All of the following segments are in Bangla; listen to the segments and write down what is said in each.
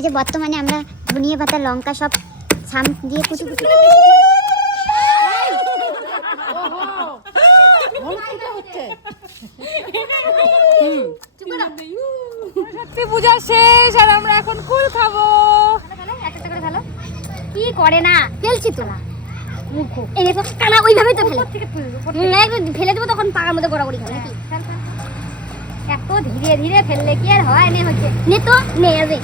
এই যে বর্তমানে আমরা ধনিয়া পাতা লঙ্কা সব ছাম দিয়ে কুচি কুচি সত্যি পূজা শেষ আর আমরা এখন কুল খাবো। একটা করে ফেলো কি করে না ফেলছি তো না এই দেখো কানা ওইভাবেই তো ফেলে ফেলে দেবো তখন পাকার মধ্যে গড়াগড়ি খাবে নাকি এত ধীরে ধীরে ফেললে কি আর হয় নে হচ্ছে নে তো নে যাবে।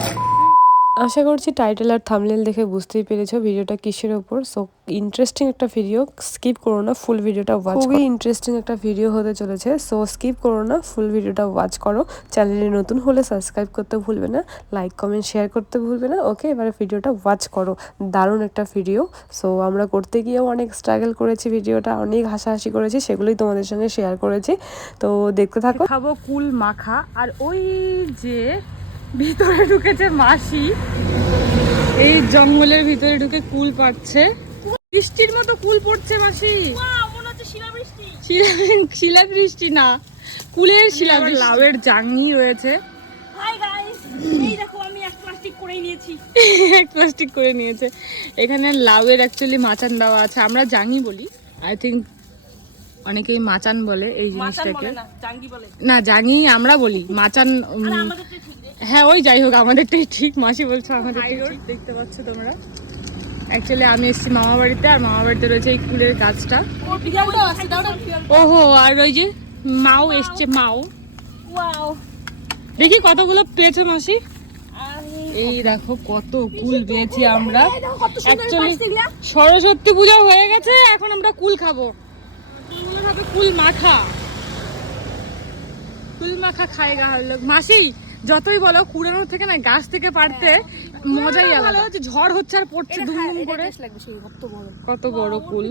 আশা করছি টাইটেল আর থাম্বনেল দেখে বুঝতেই পেরেছো ভিডিওটা কিসের ওপর। সো ইন্টারেস্টিং একটা ভিডিও, স্কিপ করো না, ফুল ভিডিওটা ওয়াচ করো। খুবই ইন্টারেস্টিং একটা ভিডিও হতে চলেছে, সো স্কিপ করো না, ফুল ভিডিওটা ওয়াচ করো। চ্যানেলে নতুন হলে সাবস্ক্রাইব করতে ভুলবে না, লাইক কমেন্ট শেয়ার করতে ভুলবে না। ওকে, এবারে ভিডিওটা ওয়াচ করো, দারুণ একটা ভিডিও। সো আমরা করতে গিয়েও অনেক স্ট্রাগল করেছি, ভিডিওটা অনেক হাসাহাসি করেছি, সেগুলোই তোমাদের সঙ্গে শেয়ার করেছি। তো দেখতে থাকো। খাবো কুল মাখা আর ওই যে ভিতরে ঢুকেছে মাসি, এই জঙ্গলের ভিতরে ঢুকে কুল পাচ্ছে। বৃষ্টির মতো কুল পড়ছে মাসি, মনে হচ্ছে শিলা বৃষ্টি না, কুলের শিলা। লাউয়ের জাংনি রয়েছে। এক প্লাস্টিক করে নিয়েছে। এখানে লাউয়ের অ্যাকচুয়ালি মাচান দেওয়া আছে, আমরা জাংনি বলি, আই থিঙ্ক অনেকেই মাচান বলে এই জিনিসটাকে। না জাংনি আমরা বলি, মাচান হ্যাঁ ওই যাই হোক আমাদেরটাই ঠিক। মাসি বলছো আমাদের দেখতে পাচ্ছ তোমরা। অ্যাকচুয়ালি আমি এসেছি মামা বাড়িতে, আর মামা বাড়িতে রয়েছে এই কুলের গাছটা। ওহো, আর ওই যে মাও এসছে, মাও দেখি কতগুলো পেয়েছে মাসি। এই দেখো কত কুল পেয়েছি আমরা। অ্যাকচুয়ালি সরস্বতী পূজা হয়ে গেছে, এখন আমরা কুল খাবো। কুল মাখা, কুল মাখা খায়গা হলো মাসি। যতই বলো কুড়ানোর থেকে না গাছ থেকে পারতে মজাই আলাদা। ঝড় হচ্ছে আর পড়ছে ধুমধুম করে। কত বড় কুল।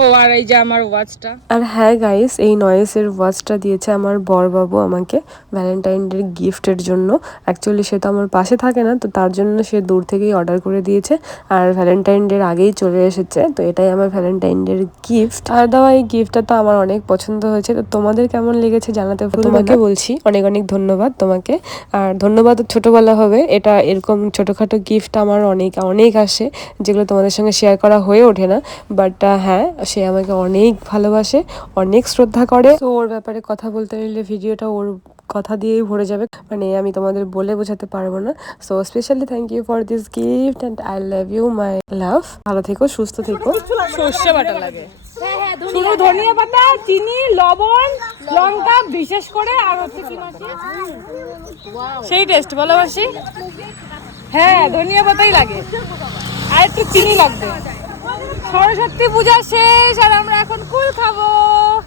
ও আর এই যে আমার ওয়াচটা। আর হ্যাঁ গাইস, এই নয়েসের ওয়াচটা দিয়েছে আমার বরবাবু আমাকে ভ্যালেন্টাইন ডে গিফটের জন্য। অ্যাকচুয়ালি সে তো আমার পাশে থাকে না, তো তার জন্য সে দূর থেকেই অর্ডার করে দিয়েছে, আর ভ্যালেন্টাইন ডের আগেই চলে এসেছে। তো এটাই আমার ভ্যালেন্টাইন ডের গিফট। আর দেওয়া এই গিফটটা তো আমার অনেক পছন্দ হয়েছে। তো তোমাদের কেমন লেগেছে জানাতে ভুলবে না। তোমাকে বলছি অনেক অনেক ধন্যবাদ তোমাকে। আর ধন্যবাদ ছোট বলা হবে, এটা এরকম ছোটোখাটো গিফট আমার অনেক অনেক আসে, যেগুলো তোমাদের সঙ্গে শেয়ার করা হয়ে ওঠে না। বাট হ্যাঁ, সে আমাকে অনেক ভালোবাসে, অনেক শ্রদ্ধা করে। তো ওর ব্যাপারে কথা বলতে নিলে ভিডিওটা ওর কথা দিয়েই ভরে যাবে, মানে আমি তোমাদের বলে বোঝাতে পারবো না। So specially thank you for this gift and I love you my love. ভালো থেকো, সুস্থ থেকো। সর্ষে বাটা লাগে, শুধু ধনিয়া পাতা, চিনি, লবণ, লঙ্কা বিশেষ করে, আর হচ্ছে কি মাসি সেই টেস্ট বলো মাসি। হ্যাঁ ধনিয়া পাতাই লাগে, আর একটু চিনি লাগবে। সরস্বতী পূজা শেষ আর আমরা এখন কুল খাবো।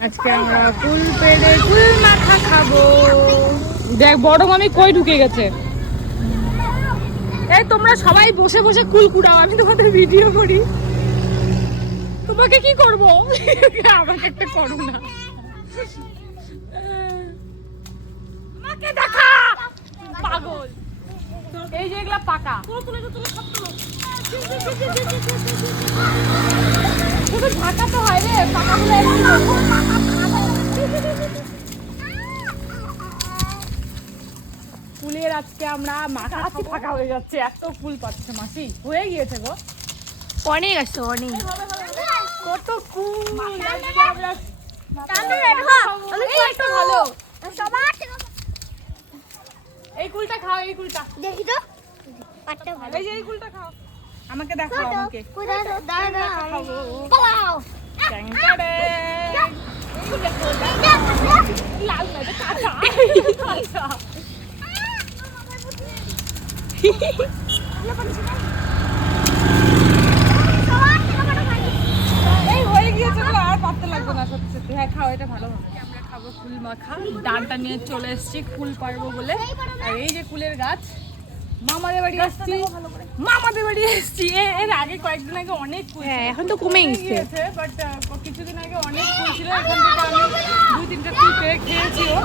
আজকে আমরা কুল পেড়ে কুল মাখা খাবো। দেখ বড় মামি কই ঢুকে গেছে। এই তোমরা সবাই বসে বসে কুল কুড়াও, আমি তোমাদের ভিডিও করি। তোমাকে কি করব, আমাকে একটা করো না। আমাকে দেখা পাগল। এই যে এগুলা পাকা, শুধু ঢাকা তো হয় রে, পাকাগুলো ফুলের আজকে আমরা মাখা আজকে ফাঁকা হয়ে যাচ্ছে, এত ফুল পাচ্ছে মাসি। হয়ে গিয়েছে গো, অনেক আসছে অনেক, কত ফুল। ভালো এই কুলটা খাও, এই কুলটা দেখি তো পাটটা ভালো। এই যে এই কুলটা খাও, আমাকে দেখাও, আমাকে পালাও লাল না এটা কাঁচা। এই হয়ে গিয়েছে, আর পাততে লাগবে না সত্যি সত্যি। হ্যাঁ খাও, এটা ভালো হবে। আমরা খাবো কুল মাখা, ডালটা নিয়ে চলে এসেছি কুল পারবো বলে। আর এই যে কুলের গাছ, মামাদের বাড়ি আসছি, মামাদের বাড়ি এসেছি। এর আগে কয়েকদিন আগে অনেক কুল, এখন তো কমে গিয়েছে, বাট কিছুদিন আগে অনেক কুল ছিল। এখান থেকে আমি 2-3টা কুল পেয়ে খেয়েছিও,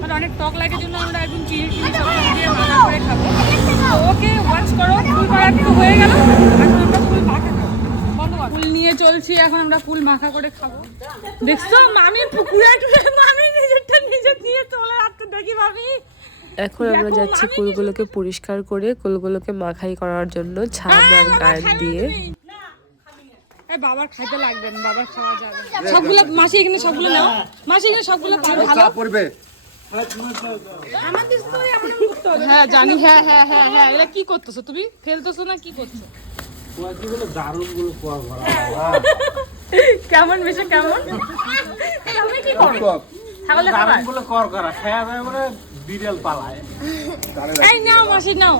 মানে অনেক টক লাগে জন্য আমরা একদিন চিনি টিনি সব দিয়ে মাখা করে খাবো। তো ওকে ওয়াচ করো, কুল পাড়া তো হয়ে গেল, এখন আমরা কুল মাখা খাবো। কুল নিয়ে চলছি, এখন আমরা কুল মাখা করে খাবো। দেখছো মামি পুকুরে মামি নিজেরটা নিজে নিয়ে চলে যাচ্ছে, দেখি মামি এখন আমরা যাচ্ছি কুলগুলোকে পরিষ্কার করে কুলগুলোকে মাখাই করার জন্য ছাম আর গায়ের দিয়ে। বাবার খাইতে লাগবে না, বাবার খাওয়া যাবে সবগুলো। মাসি এখানে সবগুলো নাও, মাসি এখানে সবগুলো ভালো পড়বে। হ্যাঁ জানি, হ্যাঁ হ্যাঁ হ্যাঁ হ্যাঁ। এটা কি করতেছো তুমি? ফেলতেছো না কি করছো? কেমন বেশি কেমন তুমি কি করো? তাহলে দারুণগুলো কর করা খেয়া যায় মানে বিড়াল পালায়। এই নাও মাসি নাও।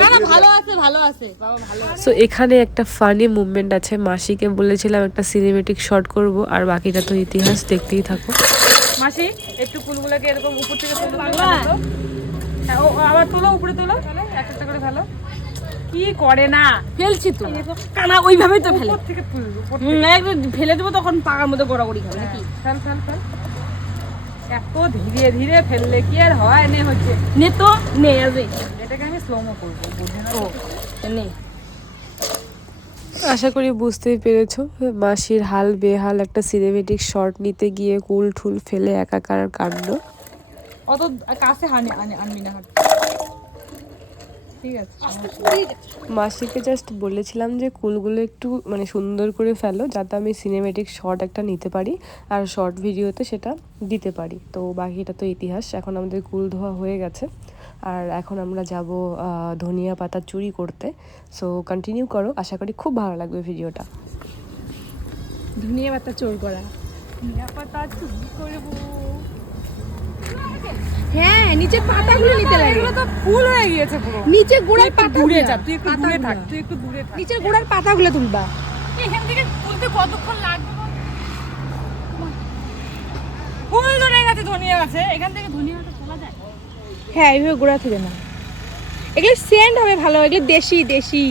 না না ভালো আছে, ভালো আছে বাবা, ভালো আছে। সো এখানে একটা ফানি মুভমেন্ট আছে। মাসিকে বলেছিলাম একটা সিনেমেটিক শট করব, আর বাকিটা তো ইতিহাস, দেখতেই থাকো। মাসি একটু ফুলগুলোকে এরকম উপর থেকে তুলো, আবার তোলো, উপরে তোলো, একটা করে ভালো। কি করে না, ফেলছি তো কানা, ওইভাবেই তো ফেলে থেকে একদম ফেলে দেবো, তখন পাকার মধ্যে গড়াগড়ি খাবে নাকি? Fail fail fail. এত ধীরে ধীরে ফেললে কি আর হয়? নে হচ্ছে নে তো নে, এটাকে আমি স্লোমো করবো, বুঝে না? ও নে। আশা করি বুঝতেই পেরেছো, মাসির হাল বেহাল একটা সিনেমেটিক শট নিতে গিয়ে কুল ঠুল ফেলে একাকার কাণ্ড। অত কাছে আনবি না, ঠিক আছে? মাসিকে জাস্ট বলেছিলাম যে কুলগুলো একটু মানে সুন্দর করে ফেলো, যাতে আমি সিনেমেটিক শট একটা নিতে পারি আর শর্ট ভিডিওতে সেটা দিতে পারি। তো বাকিটা তো ইতিহাস। এখন আমাদের কুল ধোয়া হয়ে গেছে, আর এখন আমরা যাব ধনিয়া পাতা চুরি করতে। সো কন্টিনিউ করো, আশা করি খুব ভালো লাগবে ভিডিওটা। ধনিয়া পাতা চোর করা, ধনিয়া পাতা চুরি করবো। হ্যাঁ নিচে পাতাগুলো নিতে লাগে, এগুলো তো ফুল হয়ে গিয়েছে পুরো। নিচে গোড়ার পাতা দূরে যা, তুই একটু দূরে থাক, তুই একটু দূরে থাক। নিচের গোড়ার পাতাগুলো তুলবা। এখান থেকে তুলতে কতক্ষণ লাগবে? ফুল ধরে গেছে ধনিয়া গাছে, এখান থেকে ধনিয়া পাতা তোলা যায়? হ্যাঁ এইভাবে গোড়া থেকে না, এগুলো সেন্ট হবে ভালো, এগুলো দেশি দেশি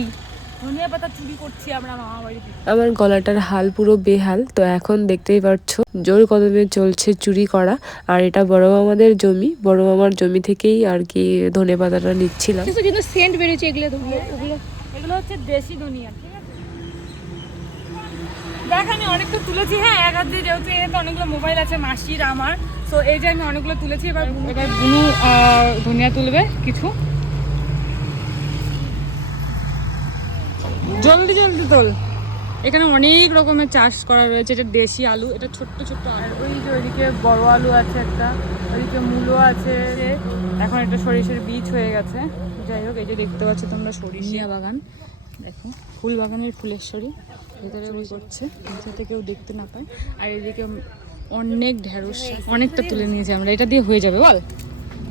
ধনিয়া পাতা চুরি করছি আমরা মামা বাড়িতে। আমার গলাটার হাল পুরো বেহাল, তো এখন দেখতেই পাচ্ছ জোর কদমে চলছে চুরি করা। আর এটা বড় মামাদের জমি, বড় মামার জমি থেকেই আর কি ধনে পাতাটা নিচ্ছিলাম। কিন্তু সেন্ট বেরিয়েছে এগুলো ধনিয়া, এগুলো হচ্ছে দেশি ধনিয়া, ঠিক আছে? দেখ আমি অনেকটা তুলেছি, হ্যাঁ এক হাত দিয়ে, যেহেতু এতে অনেকগুলো মোবাইল আছে মাসির আমার, তো এই যে আমি অনেকগুলো তুলেছি। এবার বুনু ধনিয়া তুলবে কিছু। জলদি জলদি তোল। এখানে অনেক রকমের চাষ করা রয়েছে। এটা দেশি আলু, এটা ছোট্ট ছোট্ট আলু। ওই যে ওইদিকে বড় আলু আছে একটা, ওইদিকে মূলো আছে। এখন একটা সরিষার বীজ হয়ে গেছে। যাই হোক, এই যে দেখতে পাচ্ছ তোমরা সরিষা বাগান, দেখো ফুল বাগানের ফুলেশ্বরী ভেতরে বই করছে যাতে কেউ দেখতে না পায়। আর এদিকে অনেক ঢেঁড়স, অনেকটা তুলে নিয়েছি আমরা, এটা দিয়ে হয়ে যাবে বল।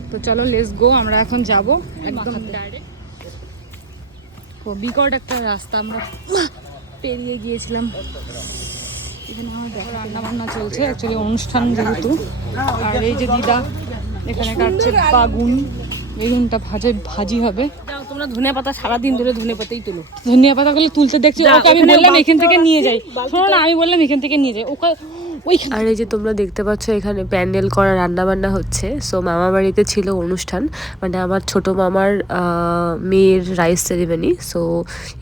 তো চলো লেটস গো, আমরা এখন যাব একদম ডাইরেক্ট। বিকট একটা রাস্তা আমরা পেরিয়ে গিয়েছিলাম। এখানে আমার দেখো রান্না বান্না চলছে, অ্যাকচুয়ালি অনুষ্ঠান যেহেতু। আর এই যে দিদা এখানে কাটছে বেগুনটা ভাজি হবে। তোমরা ধনিয়া পাতা সারাদিন ধরে ধনিয়া পাতাই তোলো, ধনিয়া পাতাগুলো তুলতে দেখছি। ওকে আমি বললাম এখান থেকে নিয়ে যাই, শোনো না, আমি বললাম এখান থেকে নিয়ে যাই ওকে। আর এই যে তোমরা দেখতে পাচ্ছ এখানে প্যান্ডেল করা রান্না বান্না হচ্ছে। সো মামা বাড়িতে ছিল অনুষ্ঠান, মানে আমার ছোট মামার মেয়ের রাইস সেরিমনি। সো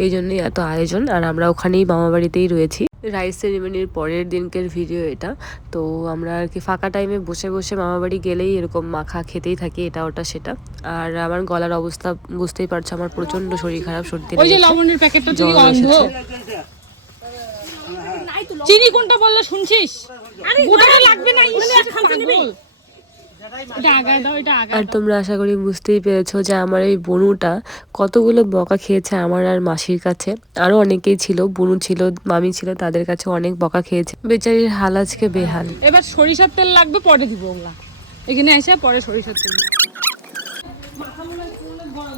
এই জন্যই এত আয়োজন, আর আমরা ওখানেই মামা বাড়িতেই রয়েছি। রাইস সেরিমনির পরের দিনকের ভিডিও এটা। তো আমরা আর কি ফাঁকা টাইমে বসে বসে মামা বাড়ি গেলেই এরকম মাখা খেতেই থাকি, এটা ওটা সেটা। আর আমার গলার অবস্থা বুঝতেই পারছো, আমার প্রচন্ড শরীর খারাপ, সর্দি লেগেছে। ওই যে লবণের প্যাকেটটা থেকে গন্ধ। চিনি কোনটা বললে শুনছিস? গোটাটা লাগবে না, এটা আগায় দাও, এটা আগায়। আর তোমরা আশা করি বুঝতেই পেরেছো যে আমার এই বনুটা কতগুলো বকা খেয়েছে আমার আর মাসির কাছে। আরো অনেকেই ছিল, বনু ছিল, মামি ছিল, তাদের কাছে অনেক বকা খেয়েছে। বেচারির হাল আজকে বেহাল। এবার সরিষার তেল লাগবে, পরে দিব ওগুলা। এখানে এসে পরে সরিষার তেল।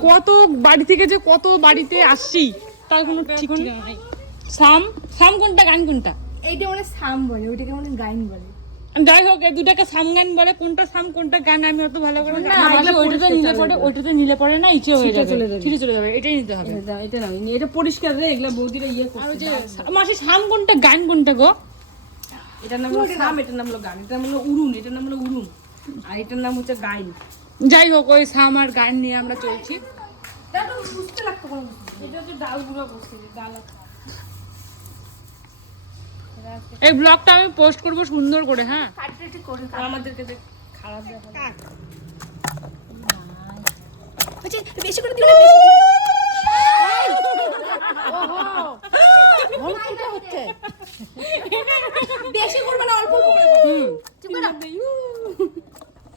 কত বাড়ি থেকে যে কত বাড়িতে আসছি তার কোনো ঠিক ঠিকানা নাই। সাম কোনটা, গান কোনটা? এইটা মানে সাম বলে, ওইটাকে মানে গাইন বলে। যাই হোক, এই দুটাকে সাম গান বলে। কোনটা সাম কোনটা গান আমি অত ভালো করে জানি না। ওইটাতে নিলে পরে না ইচ্ছে হয়ে যাবে, ছিটে চলে যাবে। এটাই নিতে হবে। এটা না, এটা পরিষ্কার রে, এগুলা বৌদিরা ইয়ে করে। আর যে মাসি সাম কোনটা গান কোনটা গো? এটার নাম হলো সাম, এটার নাম হলো গান, এটার নাম হলো উরুন, এটার নাম হলো উরুন, আর এটার নাম হচ্ছে গাইন। যাই হোক, ওই সাম আর গান নিয়ে আমরা চলছি। এটা বুঝতে লাগতো কোনো কিছু। এটা হচ্ছে ডাল গুঁড়ো বসছে, ডাল। এই ব্লগটা আমি পোস্ট করব সুন্দর করে, হ্যাঁ। আমাদেরকে যে খারাপ দেখা আচ্ছা বেশি করে দিও না, বেশি করে। অল্পটা হচ্ছে, বেশি করবে না, অল্প অল্প করে।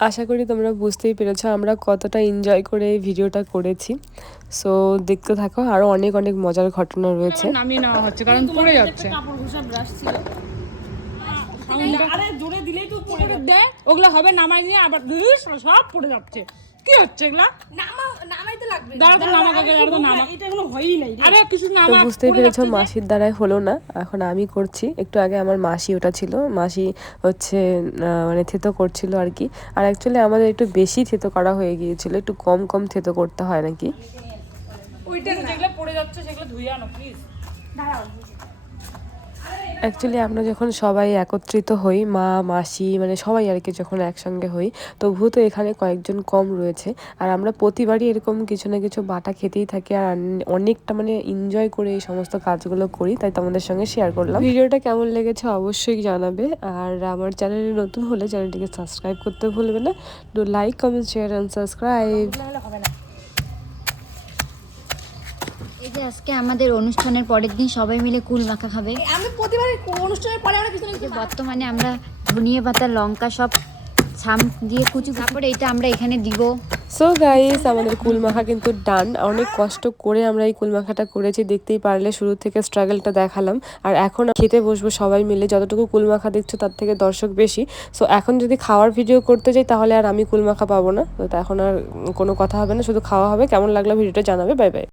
আশা করি তোমরা বুঝতেই পেরেছো আমরা কতটা এনজয় করে এই ভিডিওটা করেছি। সো দেখতে থাকো, আরও অনেক অনেক মজার ঘটনা রয়েছে। নামিয়ে নেওয়া হচ্ছে কারণ পড়ে যাচ্ছে। কাপড় ঘষা ব্রাশ ছিল, আরে জোরে দিলেই তো পড়ে যাবে। দে ওগুলো হবে, নামাই নিয়ে আবার সব পড়ে যাচ্ছে। কি হচ্ছে এগুলা? নামাইতে লাগবে, দাঁড়া তো, নামা কাকে, দাঁড়া তো, নামা। এটা এখনো হয়ই নাই রে। আরে কিছু তো নামা। বুঝতেই পেরেছো মাসির দ্বারাই হলো না, এখন আমি করছি। একটু আগে আমার মাসি ওটা ছিল, মাসি হচ্ছে মানে থেতো করছিল আর কি। আর অ্যাকচুয়ালি আমাদের একটু বেশি থেতো করা হয়ে গিয়েছিল, একটু কম কম থেতো করতে হয় নাকি। ওইটা যেগুলো পড়ে যাচ্ছে সেগুলো ধুয়ে আনো প্লিজ। অ্যাকচুয়ালি আমরা যখন সবাই একত্রিত হই, মা মাসি মানে সবাই আর কি, যখন একসঙ্গে হই, তবুও তো এখানে কয়েকজন কম রয়েছে। আর আমরা প্রতিবারই এরকম কিছু না কিছু বাটা খেতেই থাকি, আর অনেকটা মানে এনজয় করে এই সমস্ত কাজগুলো করি, তাই তোমাদের সঙ্গে শেয়ার করলাম। ভিডিওটা কেমন লেগেছে অবশ্যই জানাবে, আর আমার চ্যানেলে নতুন হলে চ্যানেলটিকে সাবস্ক্রাইব করতে ভুলবে না। Do like, comment, share and subscribe. এই যে আজকে আমাদের অনুষ্ঠানের পরের দিন সবাই মিলে কুল মাখা খাবে। আমি প্রতিবার অনুষ্ঠানের পরে আমরা কিছু না কিছু বর্তমানে আমরা ধনিয়া পাতা লঙ্কা সব ছাম দিয়ে কুচু, তারপরে এটা আমরা এখানে দিব। সো গাইস, আমাদের কুল মাখা কিন্তু ডান। অনেক কষ্ট করে আমরা এই কুল মাখাটা করেছি, দেখতেই পারলে শুরু থেকে স্ট্রাগলটা দেখালাম। আর এখন খেতে বসবো সবাই মিলে, যতটুকু কুল মাখা দেখছো তার থেকে দর্শক বেশি। সো এখন যদি খাওয়ার ভিডিও করতে যাই তাহলে আর আমি কুল মাখা পাবো না, তো এখন আর কোনো কথা হবে না, শুধু খাওয়া হবে। কেমন লাগলো ভিডিওটা জানাবে। Bye bye.